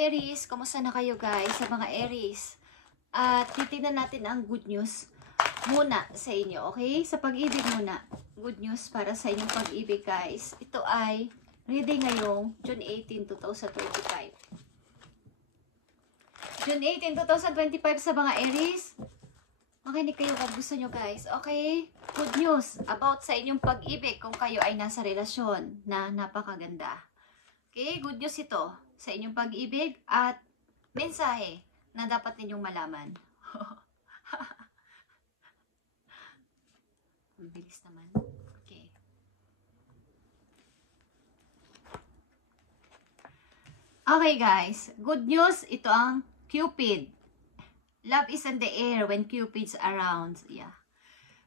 Aries, kumusta na kayo guys sa mga Aries? At titignan natin ang good news muna sa inyo, okay? Sa pag-ibig muna. Good news para sa inyong pag-ibig guys. Ito ay reading ngayong June 18, 2025. June 18, 2025 sa mga Aries. Makinig kayo kung gusto nyo guys, okay? Good news about sa inyong pag-ibig kung kayo ay nasa relasyon na napakaganda. Okay, good news ito sa inyong pag-ibig at mensahe na dapat ninyong malaman. Ang bilis naman. Okay. Okay guys, good news, ito ang Cupid. Love is in the air when Cupid's around. Yeah.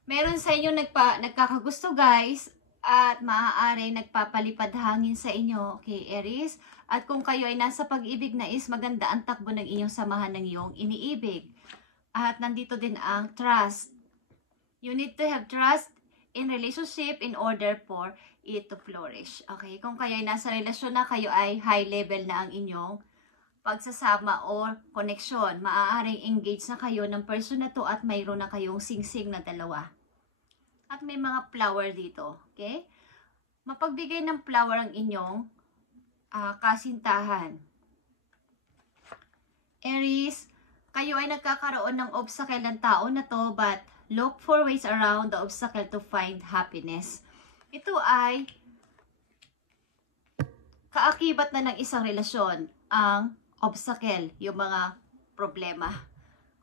Meron sa inyo nagkakagusto guys at maaari nagpapalipad hangin sa inyo, okay Aries? At kung kayo ay nasa pag-ibig na is maganda ang takbo ng inyong samahan ng iyong iniibig. At nandito din ang trust. You need to have trust in relationship in order for it to flourish. Okay? Kung kayo ay nasa relasyon na, kayo ay high level na ang inyong pagsasama or connection. Maaaring engage na kayo ng person na to at mayroon na kayong singsing na dalawa. At may mga flower dito. Okay? Mapagbigay ng flower ang inyong kasintahan. Aries, kayo ay nagkakaroon ng obstacle ng tao na to but look for ways around the obstacle to find happiness. Ito ay kaakibat na ng isang relasyon, ang obstacle, yung mga problema.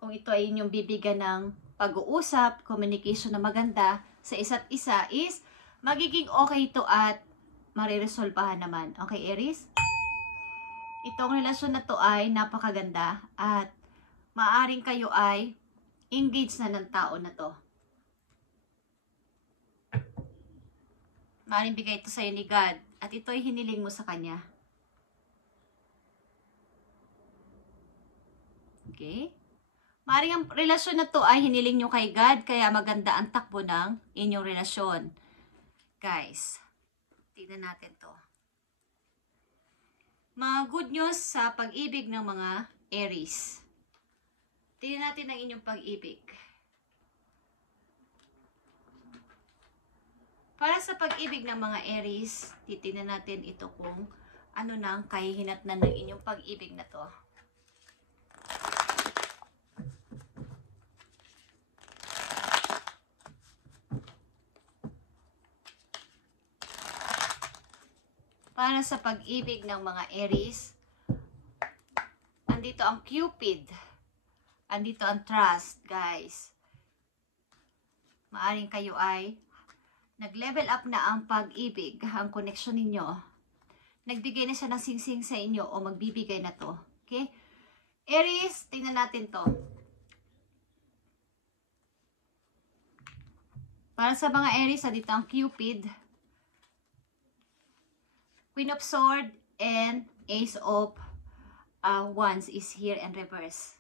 Kung ito ay inyong bibigyan ng pag-uusap, communication na maganda sa isa't isa is magiging okay ito at mariresolbahan naman. Okay, Aries? Itong relasyon na to ay napakaganda at maaaring kayo ay engaged na ng tao na to. Maaaring bigay ito sa'yo ni God at ito ay hiniling mo sa Kanya. Okay? Maaaring ang relasyon na to ay hiniling nyo kay God kaya maganda ang takbo ng inyong relasyon. Guys, tignan natin to. Mga good news sa pag-ibig ng mga Aries. Tignan natin ang inyong pag-ibig. Para sa pag-ibig ng mga Aries, titignan natin ito kung ano nang kahihinatnan ng inyong pag-ibig na to. Para sa pag-ibig ng mga Aries, andito ang Cupid. Andito ang trust, guys. Maaring kayo ay nag-level up na ang pag-ibig, ang connection ninyo. Nagbigay na siya ng singsing sa inyo o magbibigay na to. Okay? Aries, tingnan natin to. Para sa mga Aries, andito ang Cupid. Queen of Swords and Ace of Wands is here in reverse.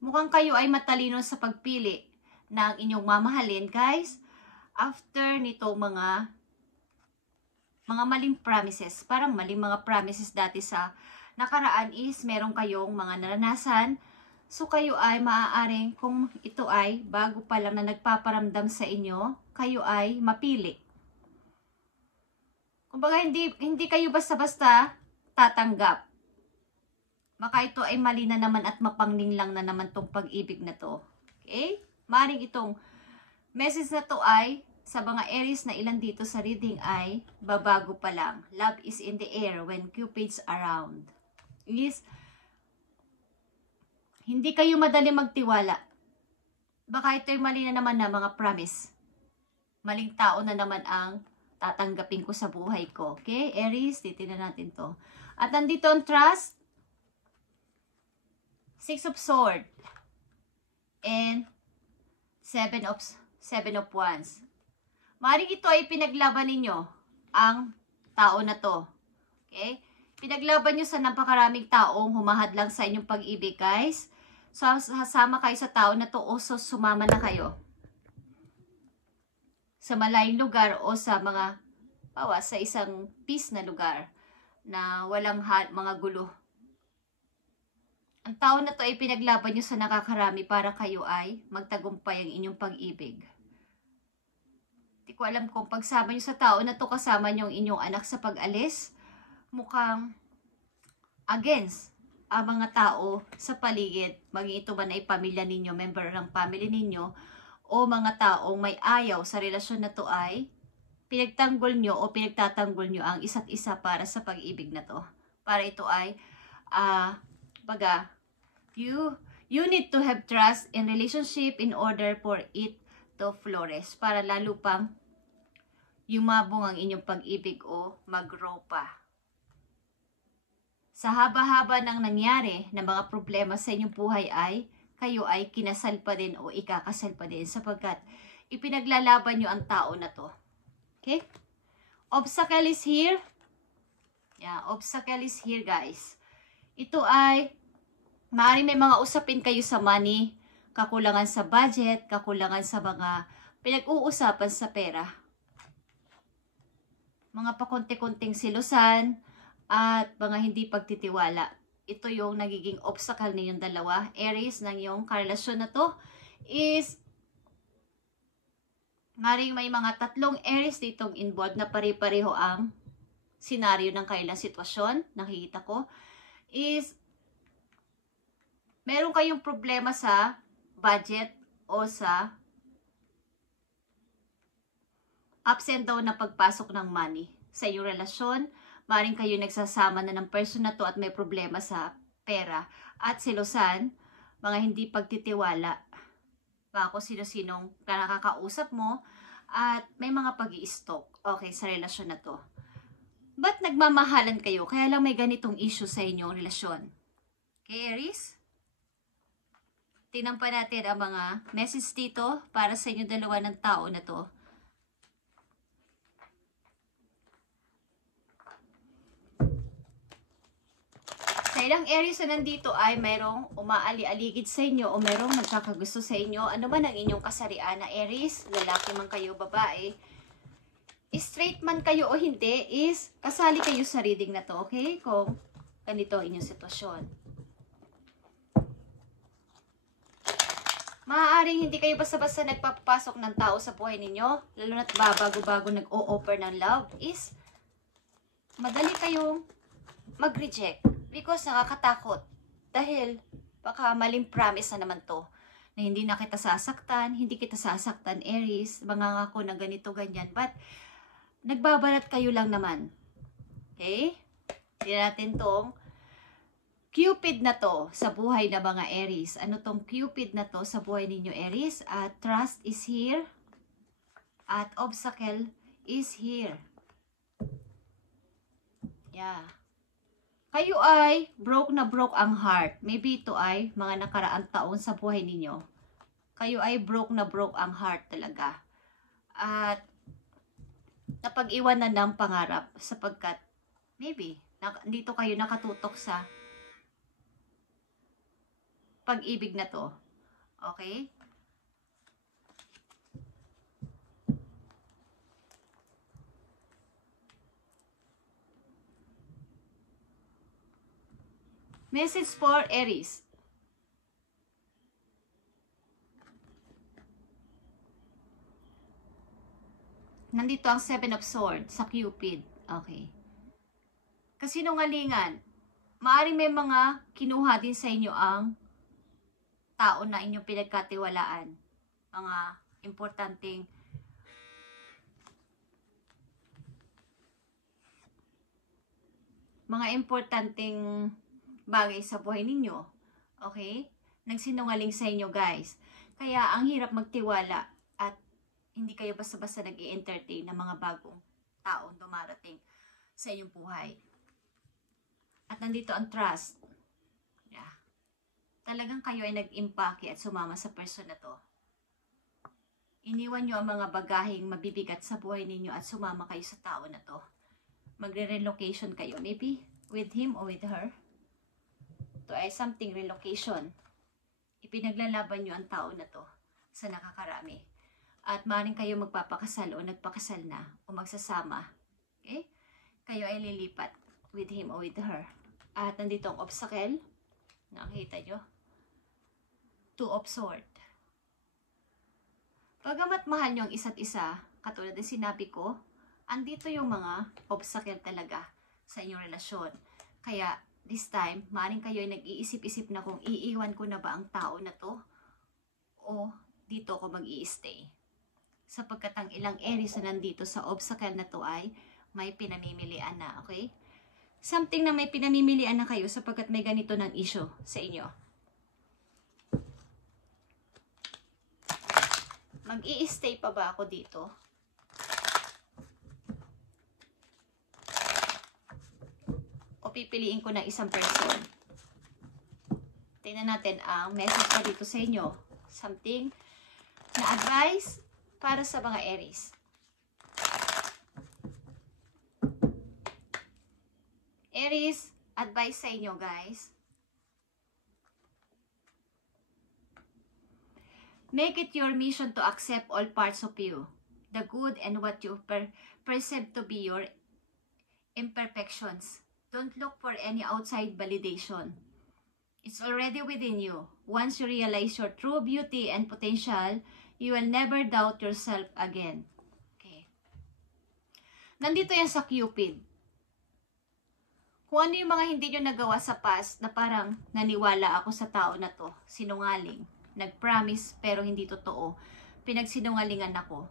Mukhang kayo ay matalino sa pagpili ng inyong mamahalin, guys. After nito mga maling promises, parang maling mga promises dati sa nakaraan is meron kayong mga naranasan. So kayo ay maaaring kung ito ay bago pa lang na nagpaparamdam sa inyo, kayo ay mapili. Kumbaga, hindi kayo basta-basta tatanggap. Baka ito ay mali na naman at mapangning lang na naman tong pag-ibig na to. Okay? Maring itong message na to ay sa mga Aries na ilan dito sa reading ay babago pa lang. Love is in the air when Cupid's around. Is hindi kayo madali magtiwala. Baka ito ay mali na naman na mga promise. Maling tao na naman ang tatanggapin ko sa buhay ko. Okay? Aries, titignan natin to. At nandito ang trust, Six of Swords, and Seven of Wands. Maaaring ito ay pinaglaban ninyo, ang tao na to. Okay? Pinaglaban nyo sa napakaraming taong humahadlang sa inyong pag-ibig, guys. So, sasama kayo sa tao na to o so sumama na kayo sa malayong lugar o sa mga sa isang peace na lugar. na walang mga gulo. Ang tao na to ay pinaglaban nyo sa nakakarami para kayo ay magtagumpay ang inyong pag-ibig. Di ko alam kung pagsama nyo sa tao na to kasama nyo ang inyong anak sa pag-alis, mukhang against ang mga tao sa paligid, maging ito man ay pamilya ninyo, member ng family ninyo, o mga taong may ayaw sa relasyon na to ay pinagtanggol nyo o pinagtatanggol nyo ang isa't isa para sa pag-ibig na to. Para ito ay, you need to have trust in relationship in order for it to flourish. Para lalo pang yumabong ang inyong pag-ibig o mag-grow pa. Sa haba-haba ng nangyari na mga problema sa inyong buhay ay kayo ay kinasal pa din o ikakasal pa din sapagkat ipinaglalaban nyo ang tao na to. Okay? Obstacle is here. Yeah, obstacle is here, guys. Ito ay, maaaring may mga usapin kayo sa money, kakulangan sa budget, kakulangan sa mga pinag-uusapan sa pera. Mga pakunti-kunting silusan, at mga hindi pagtitiwala. Ito yung nagiging obstacle ninyong dalawa. Aries, ng yung karelasyon na to is maring may mga tatlong Aries ditong involved na pare-pareho ang senaryo ng kailang sitwasyon. Nakikita ko is meron kayong problema sa budget o sa ups and down na pagpasok ng money sa iyong relasyon. Maring kayo nagsasama na ng person na to at may problema sa pera at silusan, mga hindi pagtitiwala. Bako sino-sinong nakakausap mo at may mga pag-i-stalk, okay, sa relasyon na to. Ba't nagmamahalan kayo? Kaya lang may ganitong issue sa inyong relasyon. Okay, Aries? Tingnan pa natin ang mga message dito para sa inyong dalawa ng tao na to. Sa ilang Aries na nandito ay mayroong umaali-aligid sa inyo o mayroong nagkakagusto sa inyo. Ano man ang inyong kasarian na Aries, lalaki man kayo, babae, straight man kayo o hindi, is kasali kayo sa reading na to, okay? Kung ganito inyong sitwasyon. Maaaring hindi kayo basta-basta nagpapasok ng tao sa buhay ninyo, lalo na't bago-bago nag-o-offer ng love, is madali kayong mag-reject. Because nakakatakot. Dahil baka maling promise na naman to. Na hindi na kita sasaktan, hindi kita sasaktan, Aries. Mangangako na ganito, ganyan. But, nagbabalat kayo lang naman. Okay? Tignan natin tong Cupid na to sa buhay na mga Aries. Ano tong Cupid na to sa buhay ninyo, Aries? At trust is here. At obstacle is here. Yeah. Kayo ay broke ang heart. Maybe ito ay mga nakaraang taon sa buhay ninyo. Kayo ay broke ang heart talaga. At napag-iwanan ng pangarap sapagkat maybe dito kayo nakatutok sa pag-ibig na to. Okay? Message for Aries. Nandito ang 7 of Swords sa Cupid. Okay. Kasinungalingan. Maaring may mga kinuha din sa inyo ang tao na inyong pinagkatiwalaan. Mga importanteng bagay sa buhay ninyo. Okay? Nagsinungaling sa inyo, guys. Kaya ang hirap magtiwala at hindi kayo basta-basta nag-i-entertain ng mga bagong taong dumarating sa inyong buhay. At nandito ang trust. Yeah. Talagang kayo ay nag-impake at sumama sa person na to. Iniwan nyo ang mga bagaheng mabibigat sa buhay ninyo at sumama kayo sa tao na to. Magre-relocation kayo. Maybe with him or with her. Ito ay something relocation. Ipinaglalaban nyo ang tao na to sa nakakarami. At maaaring kayo magpapakasal o nagpakasal na o magsasama. Okay? Kayo ay lilipat. with him or with her. At nandito ang obstacle. Nakita nyo? Two of Swords. Bagamat mahal nyo ang isa't isa, katulad ng sinabi ko, andito yung mga obstacle talaga sa inyong relasyon. Kaya, this time, maaaring kayo ay nag-iisip-isip na kung iiwan ko na ba ang tao na to o dito ko mag-i-stay. Sapagkat ang ilang Aries na nandito sa obstacle na to ay may pinamimilian na, okay? Something na may pinamimilian na kayo sapagkat may ganito ng issue sa inyo. Mag-i-stay pa ba ako dito? O pipiliin ko na isang person? Tingnan natin ang message pa dito sa inyo. Something na advice para sa mga Aries. Aries, advice sa inyo guys. Make it your mission to accept all parts of you, the good and what you perceive to be your imperfections. Don't look for any outside validation. It's already within you. Once you realize your true beauty and potential, you will never doubt yourself again. Okay. Nandito yan sa Cupid. Kung ano yung mga hindi nyo nagawa sa past na parang naniwala ako sa tao na to, sinungaling. Nag-promise pero hindi totoo. Pinagsinungalingan ako.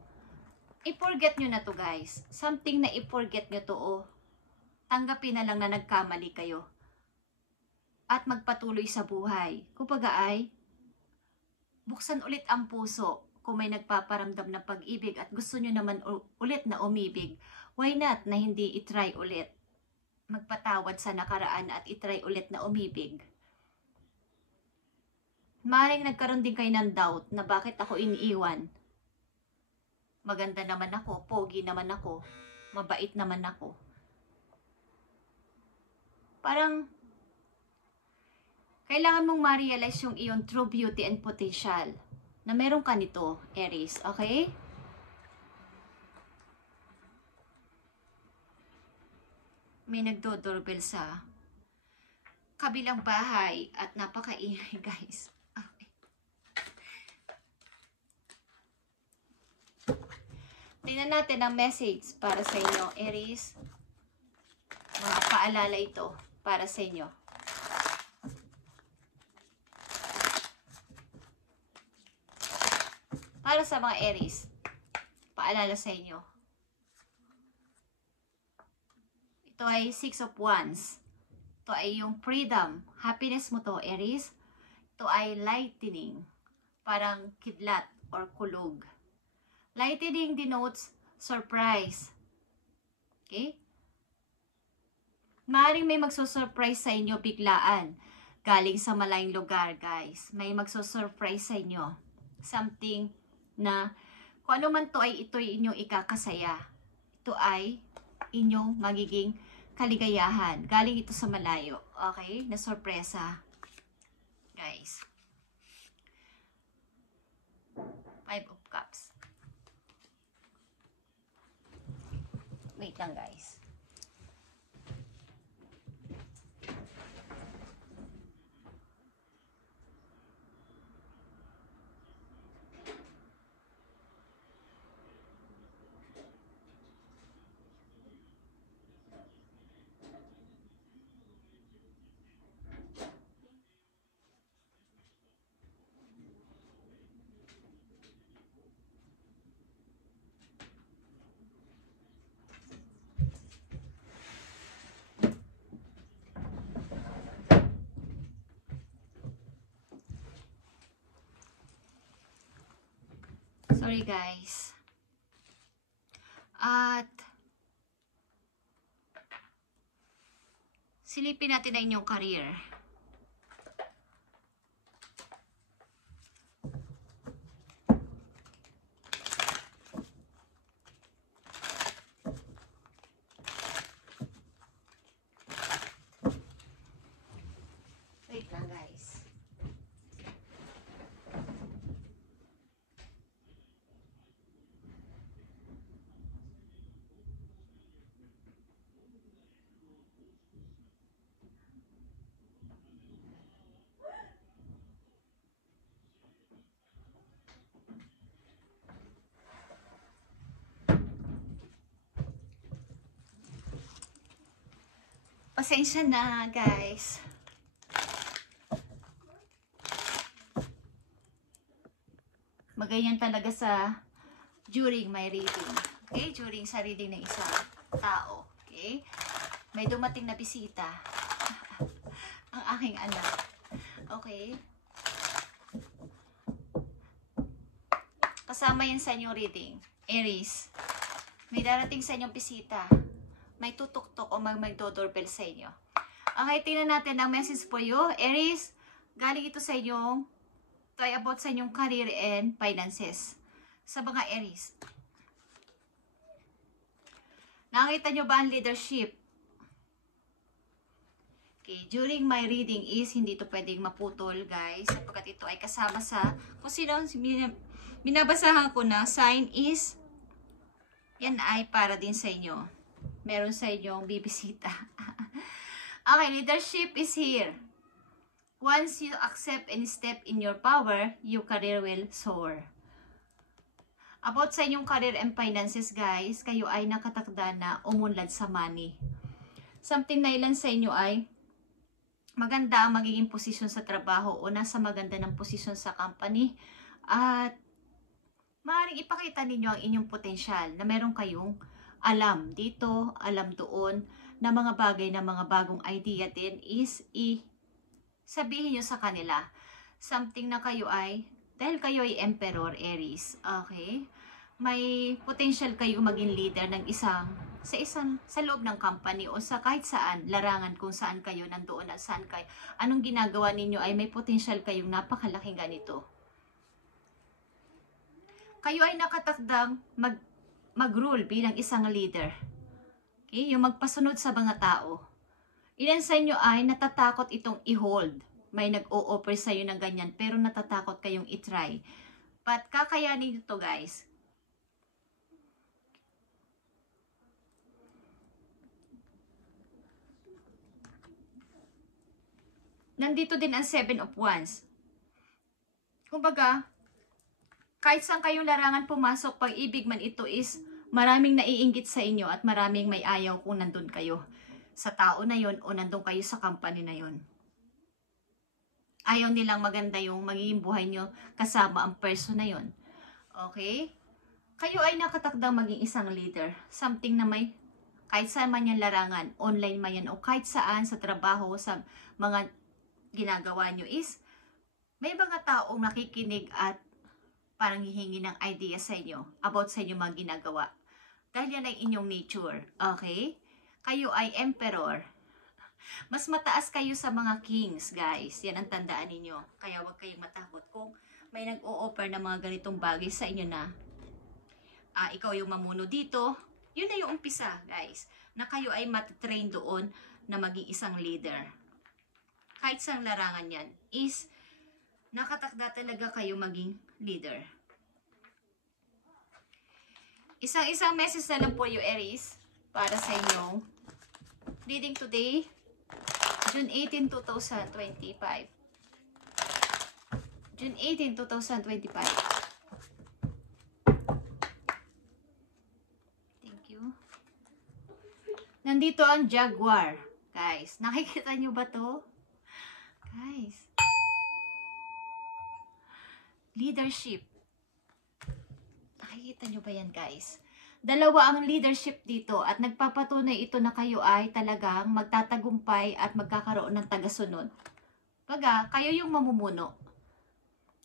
I-forget nyo na to guys. Something na i-forget nyo to tanggapin na lang na nagkamali kayo. At magpatuloy sa buhay. Kumbaga ay, buksan ulit ang puso kung may nagpaparamdam ng pag-ibig at gusto nyo naman ulit na umibig. Why not na hindi itry ulit? Magpatawad sa nakaraan at itry ulit na umibig. Maring nagkaroon din kayo ng doubt na bakit ako iniiwan. Maganda naman ako, pogi naman ako, mabait naman ako. Parang, kailangan mong ma-realize yung iyong true beauty and potential na meron ka nito, Aries, okay? May nagdo-doorbell sa kabilang bahay at napakaingay guys. Tingnan natin ang message para sa inyo, Aries. Mga paalala ito para sa inyo. Para sa mga Aries, paalala sa inyo. Ito ay Six of Wands. Ito ay yung freedom. Happiness mo to, Aries. Ito ay lightning. Parang kidlat or kulog. Lightning denotes surprise. Okay? Maaaring may magsusurprise sa inyo biglaan. Galing sa malayong lugar, guys. May magsusurprise sa inyo. Something na, kung ano man to ay ito'y inyong ikakasaya. Ito ay inyong magiging kaligayahan. Galing ito sa malayo. Okay? Na sorpresa. Guys. Five of Cups. Wait lang guys. Sorry guys. At silipin natin ang inyong career. Wait lang guys. Pasensya na, guys. Maganyan talaga sa during my reading. Okay? During sa reading ng isang tao. Okay? May dumating na bisita. Ang aking anak. Okay? Kasama yan sa inyong reading. Aries. May darating sa inyong bisita. May tutok-tok o magdodoorbell sa inyo. Okay, tingnan natin ang message for you. Aries, galing ito sa inyong about sa inyong career and finances. Sa mga Aries. Nakita nyo ba ang leadership? Okay, during my reading is hindi ito pwedeng maputol, guys. Sapagkat ito ay kasama sa, kung sino, binabasahan ko na, sign is, yan ay para din sa inyo. Meron sa inyong bibisita. Okay, leadership is here. Once you accept and step in your power, your career will soar. About sa inyong career and finances, guys, kayo ay nakatakda na umunlad sa money. Something na ilan sa inyo ay maganda ang magiging posisyon sa trabaho o nasa maganda ng posisyon sa company at maaaring ipakita ninyo ang inyong potensyal na meron kayong alam dito, alam doon, na mga bagay na mga bagong idea din is sabihin nyo sa kanila. Something na kayo ay, dahil kayo ay Emperor Aries, okay? May potential kayo maging leader ng sa loob ng company o sa kahit saan, larangan kung saan kayo nandoon at saan kayo. Anong ginagawa ninyo ay may potential kayong napakalaking ganito. Kayo ay nakatakdang mag-rule bilang isang leader. Okay? Yung magpasunod sa mga tao. Ilan sa inyo ay natatakot itong i-hold. May nag-o-offer sa iyo ng ganyan pero natatakot kayong i-try. But kakayanin ito, guys. Nandito din ang 7 of Wands. Kumbaga, kahit saan kayong larangan pumasok, pag-ibig man ito is maraming naiinggit sa inyo at maraming may ayaw kung nandun kayo sa tao na yon o nandun kayo sa company na yon. Ayaw nilang maganda yung magiging buhay nyo kasama ang person na yon. Okay? Kayo ay nakatakdang maging isang leader. Something na may, kahit saan man yan larangan, online man yan o kahit saan sa trabaho, sa mga ginagawa nyo is, may mga taong nakikinig at parang hihingi ng idea sa inyo about sa inyo mga ginagawa. Dahil yan ay inyong nature. Okay? Kayo ay emperor. Mas mataas kayo sa mga kings, guys. Yan ang tandaan ninyo. Kaya huwag kayong matakot kung may nag-o-offer na mga ganitong bagay sa inyo na ikaw yung mamuno dito. Yun na yung umpisa, guys. Na kayo ay matitrain doon na maging isang leader. Kahit sa larangan yan is nakatakda talaga kayo maging leader. Isang message na lang po yung Aries para sa inyong reading today, June 18, 2025. June 18, 2025. Thank you. Nandito ang Jaguar. Guys, nakikita nyo ba to? Guys. Leadership. Nakikita nyo ba yan, guys? Dalawa ang leadership dito at nagpapatunay ito na kayo ay talagang magtatagumpay at magkakaroon ng tagasunod. Baga, kayo yung mamumuno.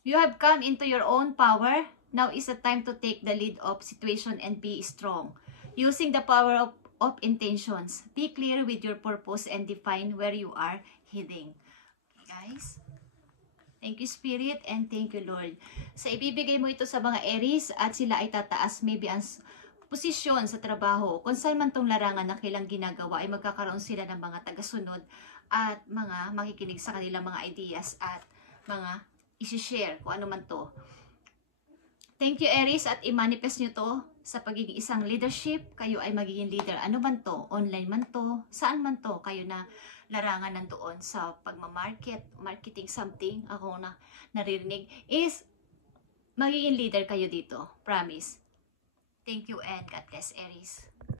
You have come into your own power. Now is the time to take the lead of situation and be strong. Using the power of intentions. Be clear with your purpose and define where you are heading. Okay, guys? Thank you, Spirit, and thank you, Lord. Sa ibibigay mo ito sa mga Aries at sila ay tataas maybe ang posisyon sa trabaho. Kung saan man tong larangan na kailang ginagawa ay magkakaroon sila ng mga tagasunod at mga makikinig sa kanilang mga ideas at mga isi-share kung ano man to. Thank you, Aries, at i-manifest nyo to sa pagiging isang leadership. Kayo ay magiging leader. Ano man to? Online man to? Saan man to? Kayo na larangan nandoon sa marketing something, ako na naririnig, is magiging leader kayo dito. Promise. Thank you and God bless, Aries.